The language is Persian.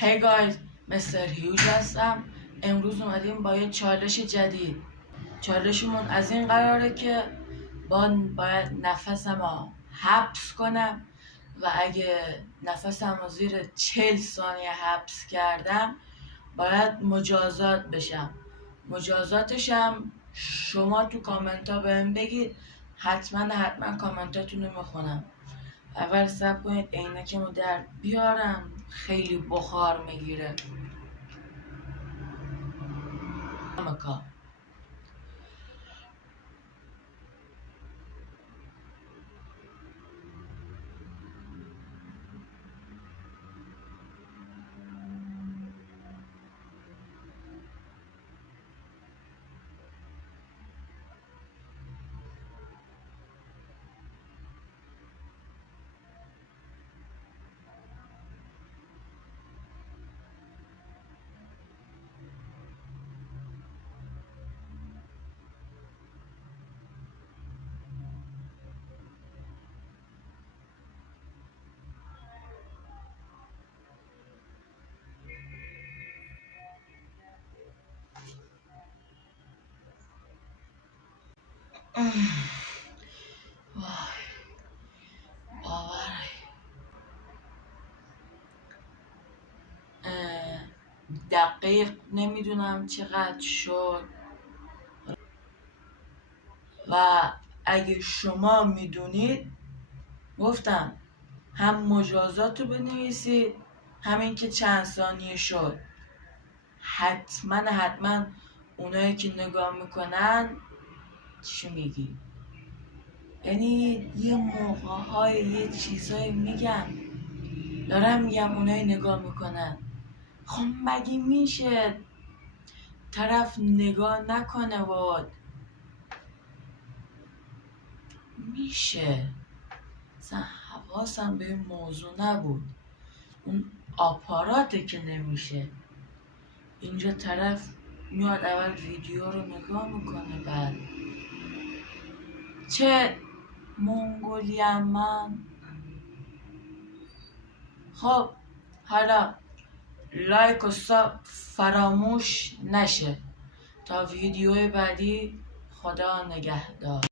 Hey guys، مستر هیوج هستم. امروز اومدیم با یه چالش جدید. چالشمون از این قراره که باید نفسمو حبس کنم و اگه نفسمو زیر 40 ثانیه حبس کردم باید مجازات بشم. مجازاتشم شما تو کامنت ها بهم بگید، حتما کامنتاتون رو میخونم. اول صبر کنید عینکمو در بیارم، خیلی بخار میگیره. وای باوره. دقیق نمیدونم چقدر شد و اگه شما میدونید گفتم هم مجازات رو بنویسید، همین که چند ثانیه شد. حتما اونایی که نگاه میکنن چی میگی؟ یعنی یه موقع های یه چیزایی دارم میگم اونایی نگاه میکنن. خب مگه میشه طرف نگاه نکنه؟ میشه اصلا حواسم به این موضوع نبود. اون آپاراته که نمیشه. اینجا طرف میاد اول ویدیو رو نگاه میکنه، بعد چه منگولیم من. خب حالا لایک و ساب فراموش نشه. تا ویدیوی بعدی، خدا نگهدار.